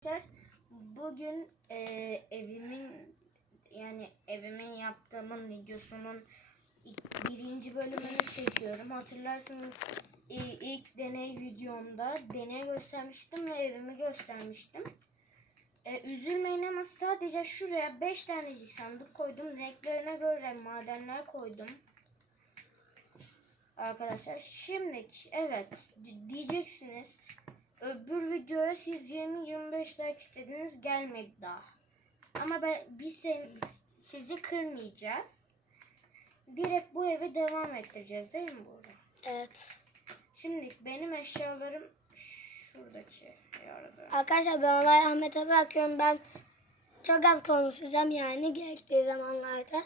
Arkadaşlar bugün e, evimin yani evimin yaptığımın videosunun birinci bölümünü çekiyorum. Hatırlarsınız e, ilk deney videomda deney göstermiştim ve evimi göstermiştim. E, üzülmeyin ama sadece şuraya 5 tanecik sandık koydum. Renklerine göre madenler koydum. Arkadaşlar şimdi evet di- diyeceksiniz öbür videoya siz 20-25 like istediniz gelmedi daha. Ama ben biz sen, sizi kırmayacağız. Direkt bu evi devam ettireceğiz değil mi burada? Evet. Şimdi benim eşyalarım şuradaki yerde. Arkadaşlar ben olay Ahmet'e bırakıyorum. Ben çok az konuşacağım yani gerektiği zamanlarda.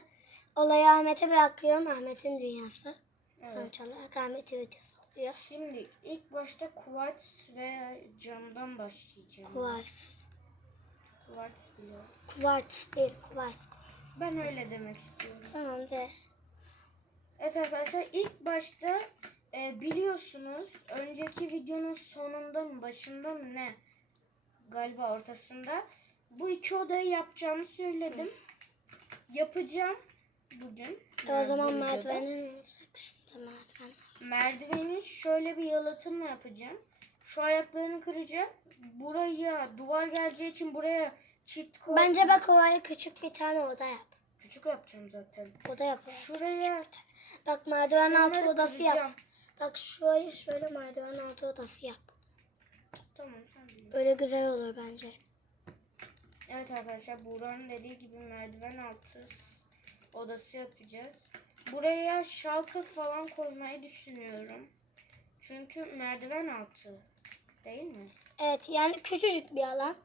Olayı Ahmet'e bırakıyorum. Ahmet'in dünyası. Evet. Sonuç olarak Ahmet'in videosu oluyor. Şimdi ilk başta kuvars ve camdan başlayacağım. Kuvars. Kuvars biliyorum. Kuvars değil, kuvars. Ben öyle demek istiyorum. Tamam de. Evet arkadaşlar ilk başta e, biliyorsunuz önceki videonun sonunda mı başında mı ne galiba ortasında bu iki odayı yapacağımı söyledim. Yapacağım bugün. E, o zaman merdivenin olacak şimdi merdiven. Merdiveni şöyle bir yalıtımla yapacağım. Şu ayaklarını kıracağım. Buraya duvar geleceği için buraya çit koy. Bence bak oraya küçük bir tane oda yap. Küçük yapacağım zaten. Oda yap. Şuraya Bak merdiven altı Şunları odası kıracağım. yap. Bak şurayı şöyle merdiven altı odası yap. Tamam sen bilirsin. Öyle güzel olur bence. Evet arkadaşlar Buğra'nın dediği gibi merdiven altı odası yapacağız. Buraya şalkı falan koymayı düşünüyorum. Çünkü merdiven altı değil mi? Evet yani küçücük bir alan.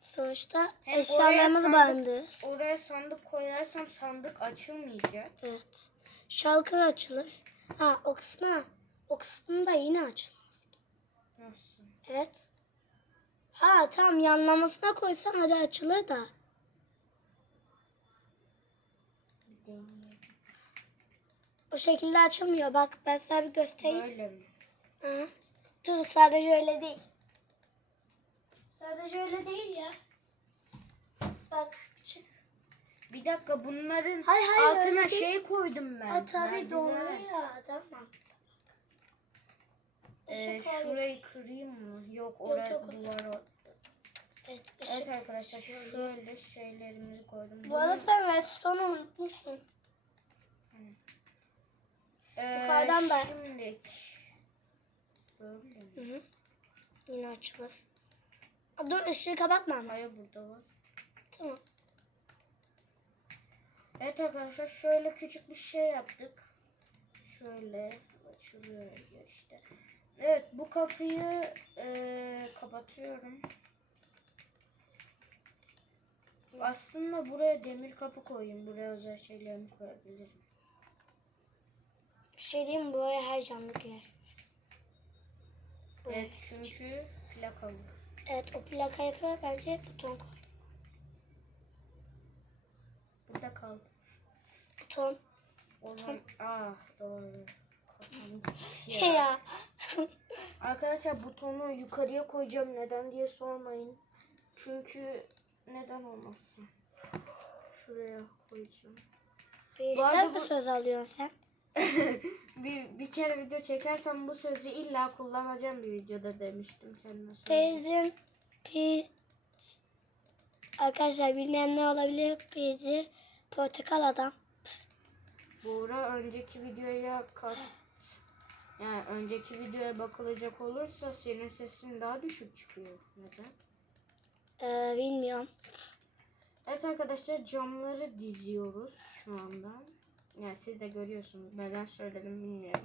Sonuçta Hem eşyalarımızı oraya barındırırız. Oraya sandık koyarsam sandık açılmayacak. Evet. Şalkı açılır. Ha o kısmı o kısmı da yine açılmaz. Nasıl? Evet. Ha tamam yanlamasına koysan hadi açılır da. Bir O şekilde açılmıyor. Bak ben sana bir göstereyim. Böyle mi? Hı. Dur sadece öyle değil. Sadece öyle değil ya. Bak çık. Bir dakika bunların Hayır, hayır, altına öyle değil. şey koydum ben. Ha tabii doğru ya. Tamam. Ee, şurayı kırayım mı? Yok oraya yok. duvar o- Evet, Evet arkadaşlar şöyle şeylerimizi koydum. Bu arada sen redstone'u unutmuşsun. Ee, yukarıdan da- Şimdi? Hı hı. Yine açılır. Aa, Dur ışığı kapatma ama. Hayır burada var. Tamam. Evet arkadaşlar şöyle küçük bir şey yaptık. Şöyle açılıyor işte. Evet bu kapıyı eee, kapatıyorum. Aslında buraya demir kapı koyayım. Buraya özel şeylerimi koyabilirim. Şey diyeyim? Buraya her canlı girer. Buraya. Evet çünkü plakalı. Evet o plakaya koy bence buton koy. Burada kaldı. Buton. O zaman ah doğru. Ya. Ya. Arkadaşlar butonu yukarıya koyacağım neden diye sormayın. Çünkü neden olmasın. Şuraya koyacağım. Bir Bu bu- söz alıyorsun sen? bir, bir kere video çekersem bu sözü illa kullanacağım bir videoda demiştim kendime. Teyzem pi Arkadaşlar bilmeyenler olabilir. Pici portakal adam. Buğra önceki videoya kas yani önceki videoya bakılacak olursa senin sesin daha düşük çıkıyor. Neden? Ee, bilmiyorum. Evet arkadaşlar camları diziyoruz şu anda. Yani siz de görüyorsunuz. Neden söyledim bilmiyorum.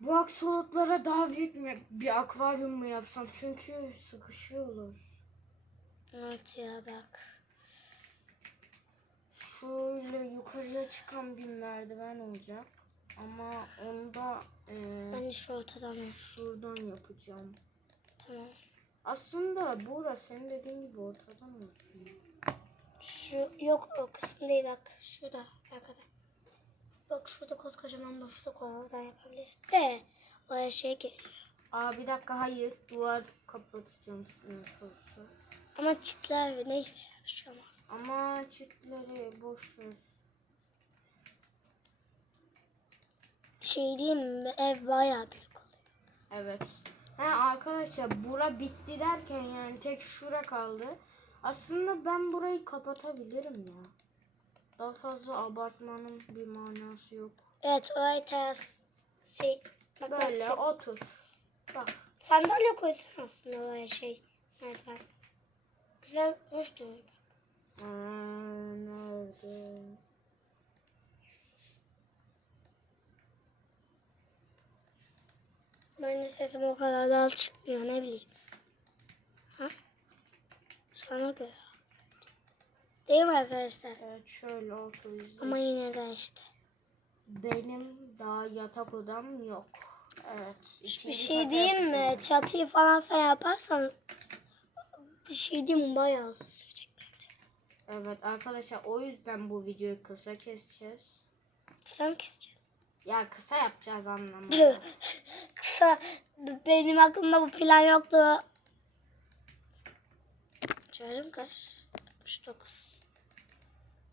Bu aksolotlara daha büyük mü bir akvaryum mu yapsam? Çünkü sıkışıyorlar. Evet ya bak. Şöyle yukarıya çıkan bir merdiven olacak. Ama onu da e, Ben şu ortadan şuradan yapacağım. Tamam. Aslında Buğra senin dediğin gibi ortadan olsun. Şu yok o kısım değil bak. Şurada arkada. Bak şurada koskocaman boşluk var. Oradan yapabilirsin. De oraya şey geliyor. Aa bir dakika hayır. Duvar kapatacağım sınıfısı. Ama çitler neyse bir şey olmaz. Ama çitleri boş ver. Şey diyeyim mi? Ev bayağı büyük oluyor. Evet. Ha arkadaşlar bura bitti derken yani tek şura kaldı. Aslında ben burayı kapatabilirim ya. Daha fazla abartmanın bir manası yok. Evet orayı teras şey bak Böyle şey, otur. Bak. sandalye koysan aslında oraya şey merdiven. Güzel hoş duruyor. Nerede? Bence sesim o kadar dal çıkmıyor ne bileyim. Sana göre. Değil mi arkadaşlar? Evet şöyle oturacağız. Ama yine de işte. Benim daha yatak odam yok. Evet. Bir şey diyeyim mi? Çatıyı falan sen yaparsan bir şey diyeyim mi? Bayağı uzun sürecek bence. Evet arkadaşlar o yüzden bu videoyu kısa keseceğiz. Kısa mı keseceğiz? Ya kısa yapacağız anlamında. Kısa. Benim aklımda bu plan yoktu. Şarjım kaç? 69.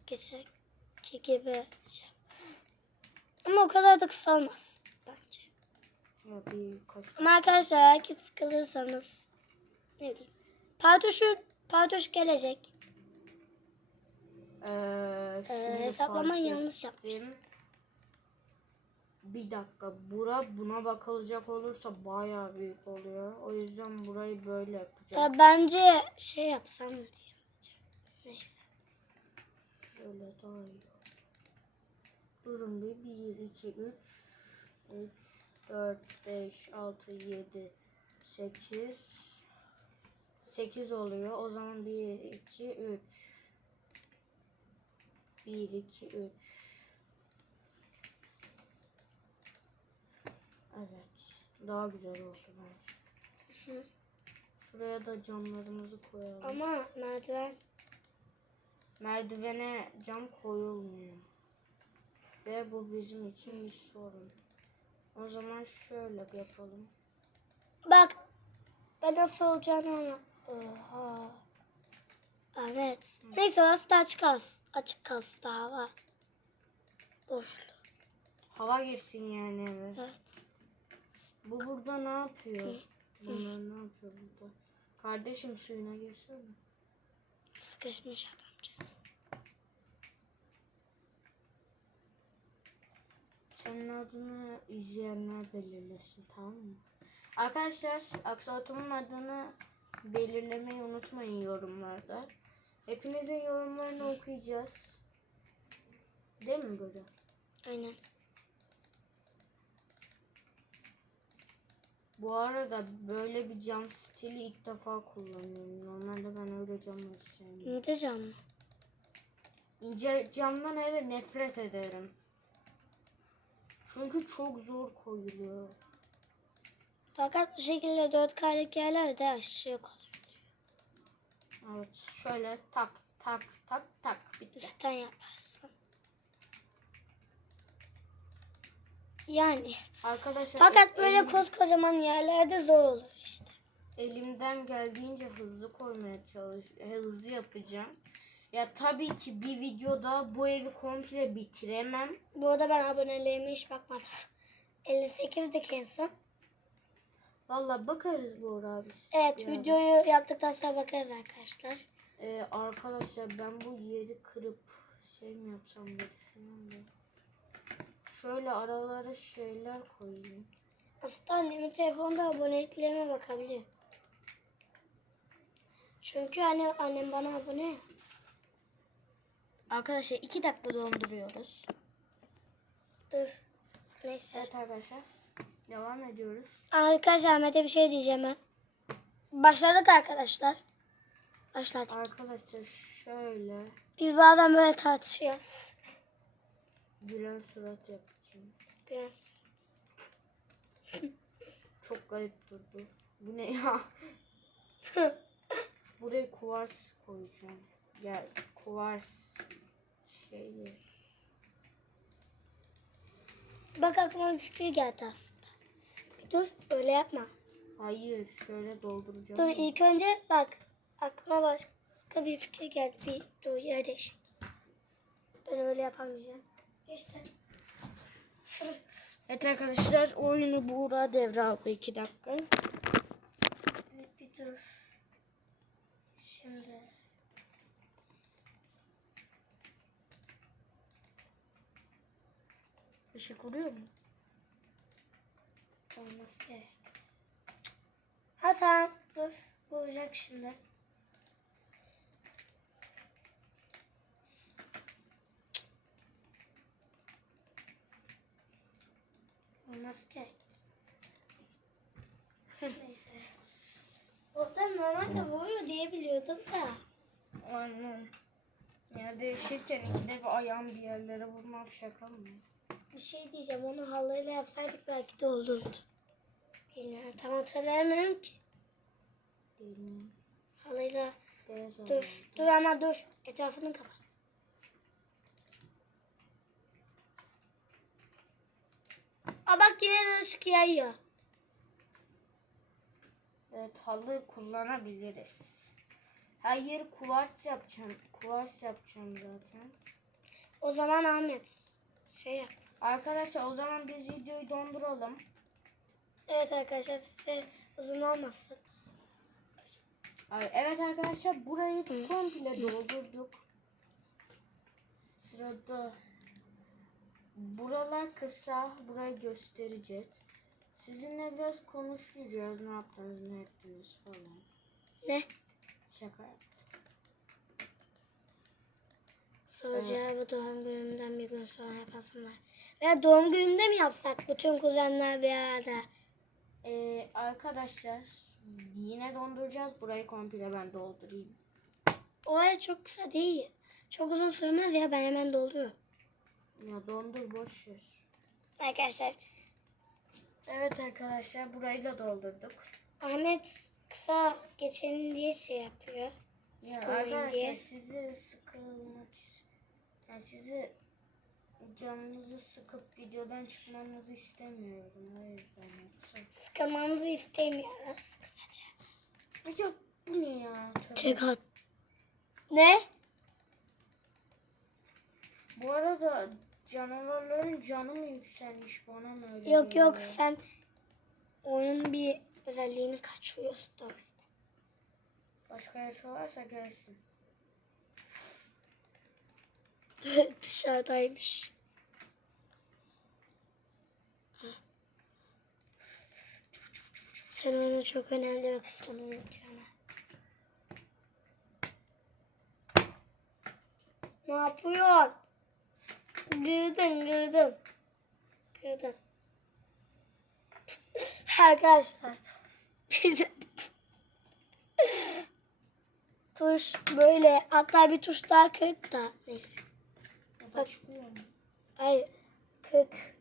Geçecek gibi şey. Ama o kadar da kısa olmaz bence. Ama bir kaç. Ama arkadaşlar ki sıkılırsanız ne bileyim. Partoşu, partoş gelecek. Ee, hesaplamayı fark yanlış yapmışsın. Bir dakika. Bura buna bakılacak olursa bayağı büyük oluyor. O yüzden burayı böyle yapacağım. Ya bence şey yapsam diye. Neyse. Şöyle daha iyi. Durun bir. 1, 2, 3, 3, 4, 5, 6, 7, 8. 8 oluyor. O zaman 1, 2, 3. 1, 2, 3. Evet. Daha güzel oldu bence. Şuraya da camlarımızı koyalım. Ama merdiven Merdivene cam koyulmuyor. Ve bu bizim için bir sorun. O zaman şöyle yapalım. Bak. Ben nasıl olacağını anla. Oha. Evet. Neyse orası da açık kalsın. Açık kalsın daha var. Boşlu. Hava girsin yani eve. Evet. Bu burada ne yapıyor? Bunlar ne yapıyor burada? Kardeşim suyuna girsene. Sıkışmış adamcağız. Senin adını izleyenler belirlesin tamam mı? Arkadaşlar Aksuat'ımın adını belirlemeyi unutmayın yorumlarda. Hepinizin yorumlarını okuyacağız. Değil mi böyle? Aynen. Bu arada böyle bir cam stili ilk defa kullanıyorum. Normalde ben öyle camları sevmiyorum. İnce cam mı? İnce camdan hele nefret ederim. Çünkü çok zor koyuluyor. Fakat bu şekilde dört kaylık yerler de aşağı kolay. Evet şöyle tak tak tak tak bitti. Üstten yaparsın. Yani. Arkadaşlar Fakat böyle elim- koskocaman yerlerde zor olur işte. elimden geldiğince hızlı koymaya çalış e, hızlı yapacağım. Ya tabii ki bir videoda bu evi komple bitiremem. Bu arada ben abonelerime hiç bakmadım. 58'dik en son. Valla bakarız bu abi. Evet Yani. videoyu yaptıktan sonra bakarız arkadaşlar. Ee, arkadaşlar ben bu yeri kırıp şey mi yapsam diye düşünüyorum da. Şöyle aralara şeyler koyayım. Aslında annemin telefonda aboneliklerime bakabilir. Çünkü anne, annem bana abone. Arkadaşlar iki dakika donduruyoruz. Dur. Neyse. Evet arkadaşlar. Devam ediyoruz. Arkadaşlar Ahmet'e bir şey diyeceğim ben. Başladık arkadaşlar. Başladık. Arkadaşlar şöyle Biz bazen böyle tartışıyoruz. Gülen surat yapacağım. Biraz. Çok garip durdu. Bu ne ya? Buraya kuvars koyacağım. Gel kuvars şeyi. Bak aklıma bir fikir geldi aslında. Bir dur öyle yapma. Hayır şöyle dolduracağım. Dur ilk önce bak. Aklıma başka bir fikir geldi. Bir dur yer değişik. Ben öyle yapamayacağım. İşte. Evet arkadaşlar oyunu Buğra devraldı 2 dakika. Bir dur. Şimdi. Işık vuruyor mu? Olması gerek. Ha tamam. Dur. Vuracak şimdi. Olması gerek. Neyse. Oradan normalde vuruyor diye biliyordum da. Aynen. Yer değişirken ikide bir ayağım bir yerlere vurmak şaka mı? Bir şey diyeceğim. Onu halıyla yapsaydık belki de olurdu. Bilmiyorum. Tam hatırlayamıyorum ki. Mi? Halıyla Beyaz. Dur, dur ama dur. Etrafını kapat. Aa bak yine de ışık yayıyor. Evet halı kullanabiliriz. Yeri kuvars yapacağım. Kuvars yapacağım zaten. O zaman Ahmet şey yap. Arkadaşlar o zaman biz videoyu donduralım. Evet arkadaşlar size uzun olmasın. Ay, Evet arkadaşlar burayı komple doldurduk. Sırada buralar kısa. Burayı göstereceğiz. Sizinle biraz konuşacağız. Ne yaptınız, ne ettiniz falan. Ne? Şaka yaptım. Soracağı bu doğum günümden bir gün sonra yapasın var. Veya doğum günümde mi yapsak bütün kuzenler bir arada? Ee, arkadaşlar yine donduracağız. Burayı komple ben doldurayım. O ay çok kısa değil. Çok uzun sürmez ya ben hemen dolduruyorum. Ya dondur boş ver. Arkadaşlar Evet arkadaşlar burayı da doldurduk. Ahmet kısa geçelim diye şey yapıyor. Ya arkadaşlar diye. sizi sıkılmak yani sizi canınızı sıkıp videodan çıkmanızı istemiyorum. O yüzden yoksa. Sıkılmanızı istemiyoruz kısaca. Ya bu ne ya? Tövbe. Tek at. Ne? Bu arada canavarların canı mı yükselmiş bana mı öyle Yok yok geliyor? sen onun bir özelliğini kaçırıyorsun yüzden. Başka yarısı varsa gelsin. Dışarıdaymış. Sen onu çok önemli bir kısmını unutuyorsun. Ne yapıyorsun? Gırdın gırdın. Gırdın. Arkadaşlar. Biz tuş böyle hatta bir tuş daha kırık da neyse. Mu? Hayır. Kırk.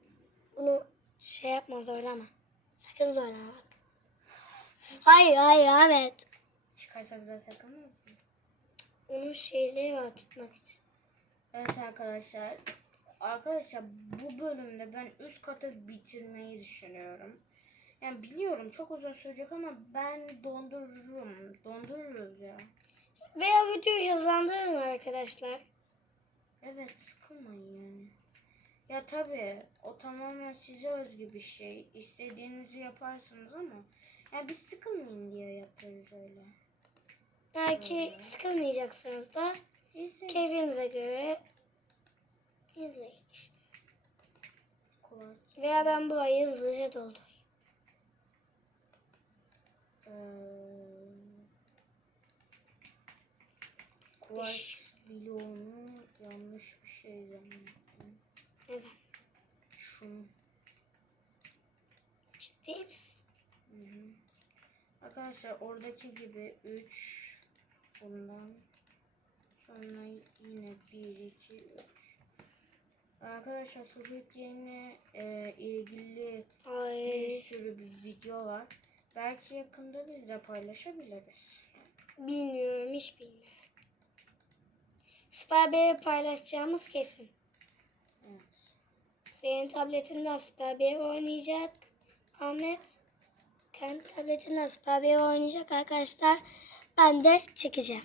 Bunu şey yapma zorlama. Sakın zorlama bak. Hayır hayır Ahmet. Çıkarsa bize takılmaz mı? Onun şeyleri var tutmak için. Evet arkadaşlar. Arkadaşlar bu bölümde ben üst katı bitirmeyi düşünüyorum. Yani biliyorum çok uzun sürecek ama ben dondururum. Dondururuz ya. Veya videoyu hızlandırın arkadaşlar. Evet sıkılmayın yani. Ya tabii o tamamen size özgü bir şey. İstediğinizi yaparsınız ama ya biz sıkılmayın diye yaparız öyle. Belki sıkılmayacaksınız da İzleyin. keyfinize göre izleyin işte. Kolay. Veya ben burayı hızlıca doldurayım. Ee, Kuvars bloğunu yanlış bir şey zannettim. Neden? Şunu. Ciddi misin? Hı hı. Arkadaşlar oradaki gibi 3 bundan sonra yine 1 2 3 Arkadaşlar Squid Game'le e, ilgili Ay. bir sürü bir video var. Belki yakında biz de paylaşabiliriz. Bilmiyorum hiç bilmiyorum. Süper paylaşacağımız kesin. Evet. Senin tabletinden Süper oynayacak Ahmet. kendi tabletinden Mario oynayacak arkadaşlar. Ben de çekeceğim.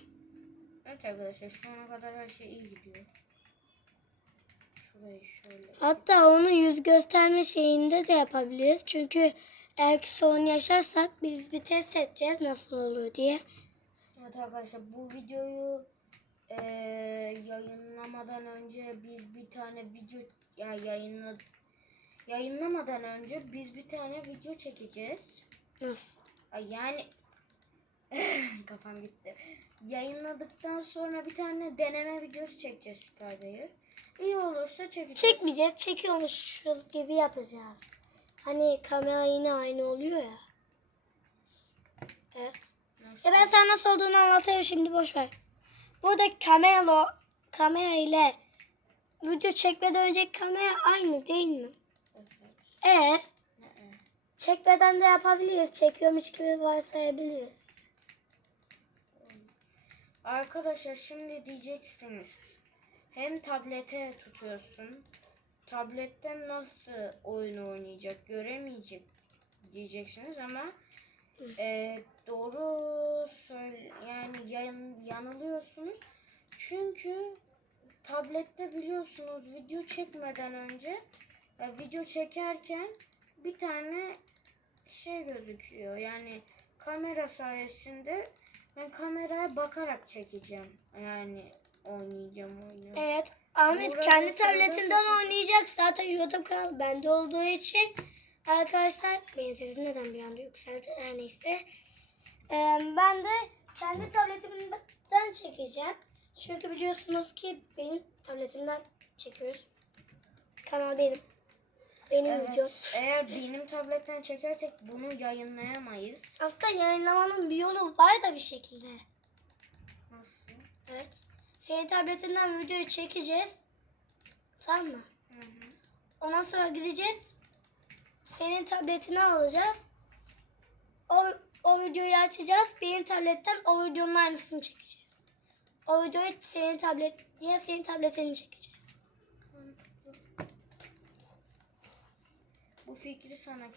Evet arkadaşlar şu ana kadar her şey iyi gidiyor. Şurayı şöyle. Hatta onun yüz gösterme şeyinde de yapabiliriz. Çünkü eğer ki sorun yaşarsak biz bir test edeceğiz nasıl olur diye. Evet arkadaşlar bu videoyu eee, yayınlamadan önce biz bir tane video ya yayınla yayınlamadan önce biz bir tane video çekeceğiz. Nasıl? Yani kafam gitti. Yayınladıktan sonra bir tane deneme videosu çekeceğiz Süper'de. İyi olursa çekeceğiz. Çekmeyeceğiz. Çekiyormuşuz gibi yapacağız. Hani kamera yine aynı oluyor ya. Evet. Nasıl? Ya ben sana nasıl olduğunu anlatayım şimdi boş ver. Burada kamera kamera ile video çekmeden önceki kamera aynı değil mi? Evet. E çekmeden de yapabiliriz. Çekiyormuş gibi varsayabiliriz. Arkadaşlar şimdi diyeceksiniz. Hem tablete tutuyorsun. Tabletten nasıl oyun oynayacak göremeyecek diyeceksiniz ama e, doğru söyle yani yan, yanılıyorsunuz. Çünkü tablette biliyorsunuz video çekmeden önce e, video çekerken bir tane şey gözüküyor. Yani kamera sayesinde ben kameraya bakarak çekeceğim. Yani oynayacağım oyunu. Evet. Ahmet Burada kendi tabletinden oynayacak. Zaten YouTube kanalı bende olduğu için arkadaşlar benim sesim neden bir anda yükseldi her neyse. Ee, ben de kendi tabletimden çekeceğim. Çünkü biliyorsunuz ki benim tabletimden çekiyoruz. Kanal benim. Benim Evet, video. eğer benim tabletten çekersek bunu yayınlayamayız. Aslında yayınlamanın bir yolu var da bir şekilde. Nasıl? Evet. Senin tabletinden videoyu çekeceğiz. Tamam mı? Hı hı. Ondan sonra gideceğiz. Senin tabletini alacağız. O, o videoyu açacağız. Benim tabletten o videonun aynısını çekeceğiz. O videoyu senin tablet diye senin tabletini çekeceğiz. Bu fikri sana kim